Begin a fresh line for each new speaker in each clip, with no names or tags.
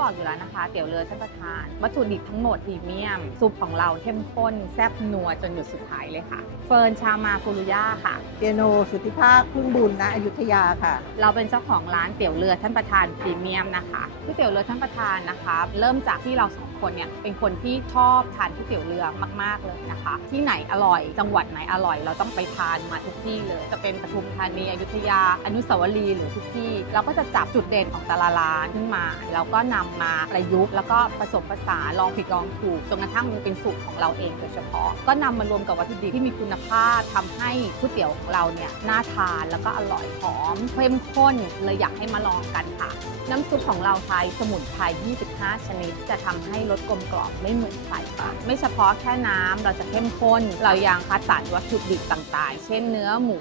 นะคะเตี๋ยวเรือท่านประธาน วัตถุดิบทั้งหมดพรีเมียม ซุปของเราเข้มข้น แซ่บนัวจนหยุดสุดท้ายเลยค่ะ เฟิร์นชามาฟูรุย่าค่ะ
เปียโนสุทธิภาคพึ่งบุญณอยุธยาค่ะ
เราเป็นเจ้าของร้านเตี๋ยวเรือท่านประธานพรีเมียมนะคะก๋วยเตี๋ยวเรือท่านประธานนะคะ เริ่มจากที่เราสองคนเนี่ยเป็นคนที่ชอบทานก๋วยเตี๋ยวเรือมาก ๆเลยนะคะ ที่ไหนอร่อย จังหวัดไหนอร่อย เราต้องไปทานมาทุกที่เลย จะเป็นปทุมธานีอยุธยา อนุสาวรีย์หรือทุกที่ เราก็จะจับจุดเด่นของแต่ละร้านขึ้นมา แล้วก็นำมาประยุกต์แล้วก็ผสมผสานลองผิดลองถูกจนกระทั่งมันเป็นสูตรของเราเองโดยเฉพาะ ก็นำมารวมกับวัตถุดิบที่มีคุณภาพทำให้ก๋วยเตี๋ยวของเราเนี่ยน่าทานแล้วก็อร่อยหอมเข้มข้นเลยอยากให้มาลองกันค่ะ น้ำซุปของเราใช้สมุนไพร 25 ชนิด จะทำให้รสกลมกล่อมไม่เหมือนใครค่ะไม่เฉพาะแค่น้ำเราจะเข้มข้น เรายังคัดสรรวัตถุดิบต่างๆ เช่นเนื้อหมู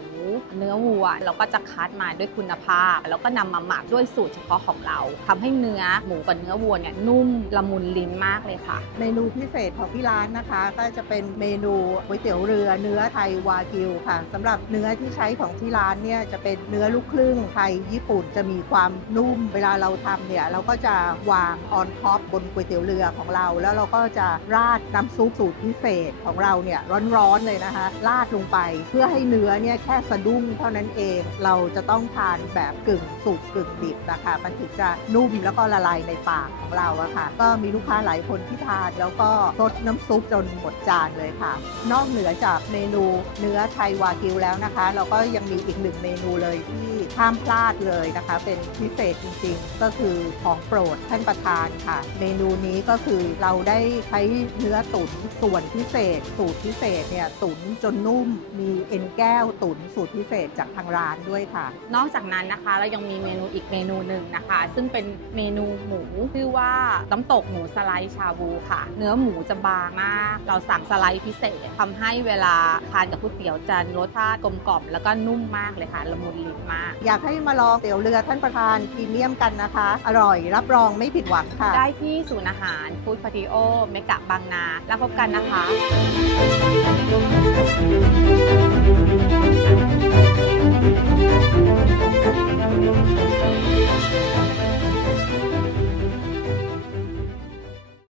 เนื้อวัวเราก็จะคัดมาด้วยคุณภาพ แล้วก็นำมาหมักด้วยสูตรเฉพาะของเราทำให้เนื้อหมูกับเนื้อวัวเนี่ยนุ่มละมุนลิ้นมากเลยค่ะ
เมนูพิเศษของที่ร้านนะคะ ก็จะเป็นเมนูก๋วยเตี๋ยวเรือเนื้อไทยวากิวค่ะสำหรับเนื้อที่ใช้ของที่ร้านเนี่ยจะเป็นเนื้อลูกครึ่งไทยญี่ปุ่นจะมีความนุ่ม เวลาเราทำเนี่ยเราก็จะวางออนท็อปบนก๋วยเตี๋ยวเรือของเรา แล้วเราก็จะราดน้ำซุปสูตรพิเศษของเราเนี่ยร้อนๆเลยนะคะราดลงไปเพื่อให้เนื้อเนี่ยแค่สะดุ้งเท่านั้นเอง เราจะต้องทานแบบกึ่งสุกกึ่งดิบนะคะมันถึงจะนุ่มแล้วก็ละลายในปากของเราอะค่ะ ก็มีลูกค้าหลายคนที่ทาน แล้วก็ซดน้ำซุปจนหมดจานเลยค่ะ นอกเหนือจากเมนูเนื้อไทยวากิวแล้วนะคะ เราก็ยังมีอีกหนึ่งเมนูเลยที่ห้ามพลาดเลยนะคะ เป็นพิเศษจริงๆ ก็คือของโปรดท่านประธานค่ะ เมนูนี้ก็คือเราได้ใช้เนื้อตุ๋นส่วนพิเศษ สูตรพิเศษเนี่ยตุ๋นจนนุ่ม มีเอ็นแก้วตุ๋นสูตรพิเศษจากทางร้านด้วยค่ะ
นอกจากนั้นนะคะเรายังมีเมนูอีกเมนูหนึ่งนะคะ ซึ่งเป็นเมนูหมูชื่อว่าน้ำตกหมูสไลด์ชาบูค่ะ เนื้อหมูจะบางมาก เราสั่งสไลด์พิเศษทำให้เวลาทานกับก๋วยเตี๋ยวจะรสชาติกลมกล่อมแล้วก็นุ่มมากเลยค่ะละมุนลิ้นมาก
อยากให้มาลองเตี๋ยวเรือท่านประธานพรีเมียมกันนะคะ อร่อยรับรองไม่ผิดหวังค่ะ
ได้ที่ศูนย์อาหารฟู้ดพาติโอเมกะบางนา แล้วพบกันนะคะ